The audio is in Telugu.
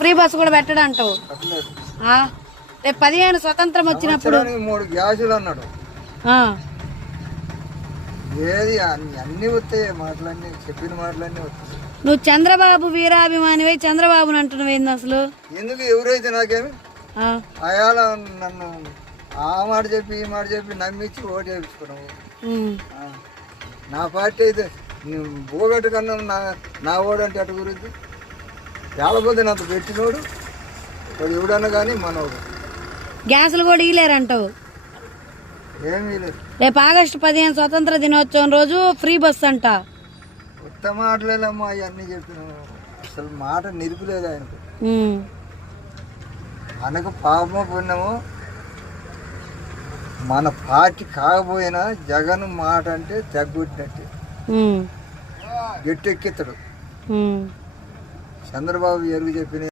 ఫ్రీ బస్సు కూడా పెట్టడం అంటావు. రేపు 15 స్వతంత్రం వచ్చినప్పుడు 3 గ్యాసులు అన్నాడు. ఏది అన్ని వస్తాయి మాటలన్నీ, చెప్పిన మాటలన్నీ వస్తాయి. నువ్వు చంద్రబాబు వీరాభిమానివై చంద్రబాబుని అంటున్నావు ఏంది అసలు? ఎందుకు ఎవరైతే నాకేమి అయాల నన్ను ఆ మాట చెప్పి ఈ మాట చెప్పి నమ్మించి ఓటు వేయించుకున్నావు. నా పార్టీ అయితే బోగట్టు కన్నా నా ఓడు అంటే అటు గురించి చాలాపోతే నాకు పెట్టినోడు వాడు ఎవడన్నా కానీ మనోడు. గ్యాసులు కూడా ఇలేరంటావు? ఏమీ లేదు. రేపు ఆగస్టు 15 స్వతంత్ర దినోత్సవం రోజు ఫ్రీ బస్ అంట. కొత్త మాటలేదమ్మా అవన్నీ చెప్పిన, అసలు మాట నిలుపులేదు ఆయనకు. ఆయనకు పాపమో పుణ్యమో మన పార్టీ కాకపోయినా జగన్ మాట అంటే తగ్గుట్టినట్టే గట్టెక్కిస్తాడు. చంద్రబాబు ఎరుగు చెప్పిన